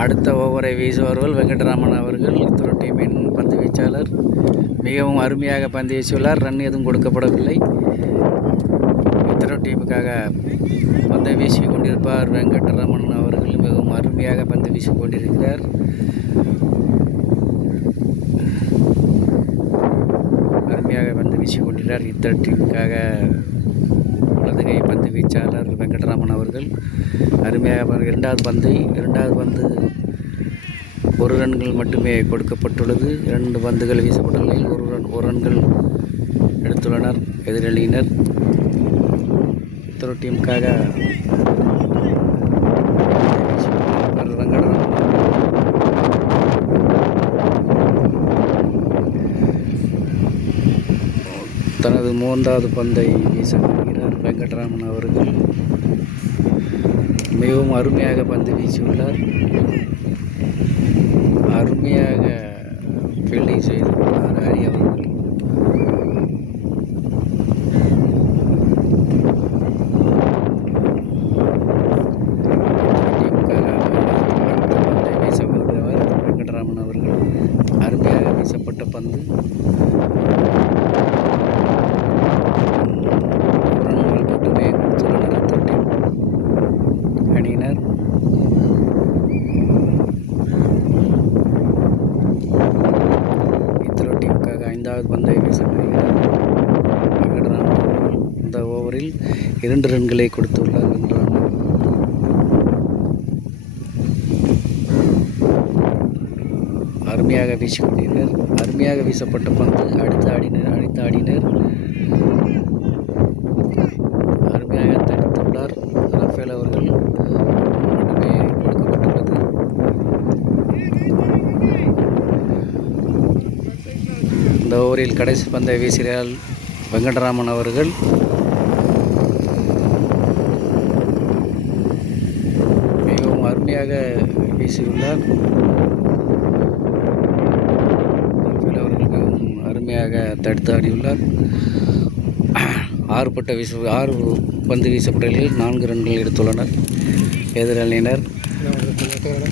அடுத்த ஓவரை வீசுவார்கள் வெங்கட்ராமன் அவர்கள். இத்தொரு டீமின் பந்து வீச்சாளர் மிகவும் அருமையாக பந்து வீசியுள்ளார். ரன் எதுவும் கொடுக்கப்படவில்லை. இத்தொரு டீமுக்காக பந்தை வீசி கொண்டிருப்பார் வெங்கட்ராமன் அவர்கள். மிகவும் அருமையாக பந்து வீசி கொண்டிருக்கிறார். அருமையாக பந்து வீசி கொண்டிருக்கிறார். இத்தொரு டீமுக்காக வலது கை பந்து வீச்சாளர் வெங்கட்ராமன் அவர்கள் அருமையாக இரண்டாவது பந்து ஒரு ரன்கள் மட்டுமே கொடுக்கப்பட்டுள்ளது. 2 பந்துகள் வீசப்பட்ட நிலையில் ஒரு ரன்கள் எடுத்துள்ளனர் எதிரணியினர். இத்தொரு டீமுக்காக வெங்கட்ராமன் தனது 3வது பந்தை வீச வருகிறார் வெங்கட்ராமன் அவர்கள். மிகவும் அருமையாக பந்து வீசியுள்ளார். அருமையாக ஃபீல்டிங் செய்துள்ளார் ஹரி அவர்கள். பந்தை வீச வருகிறவர் வெங்கட்ராமன் அவர்கள். அருமையாக வீசப்பட்ட பந்து மட்டுமே கொடுத்துள்ளனர் அணியினர். இத்தொரு டீமுக்காக 5வது பந்தை வீச வருகிறார் வெங்கட்ராமன். இந்த ஓவரில் 2 ரன்களை கொடுத்துள்ளார் வெங்கட்ராமன். அருமையாக வீசிக்கொண்டிருக்கிறார். அருமையாக வீசப்பட்ட பந்து அடுத்த ஆடினர் அருமையாக தடுத்துள்ளார் ரஃபேல் அவர்கள். மட்டுமே கொடுக்கப்பட்டுள்ளது. இந்த ஓவரில் கடைசி பந்தை வீசுகிறார் வெங்கட்ராமன் அவர்கள். மிகவும் அருமையாக வீசியுள்ளார். ரஃபேல் அவர்கள் மிகவும் அருமையாக தடுத்து ஆடியுள்ளார். 6 பந்து வீசப்பட்ட நிலையில் 4 ரன்கள் எடுத்துள்ளனர் எதிரணியினர்.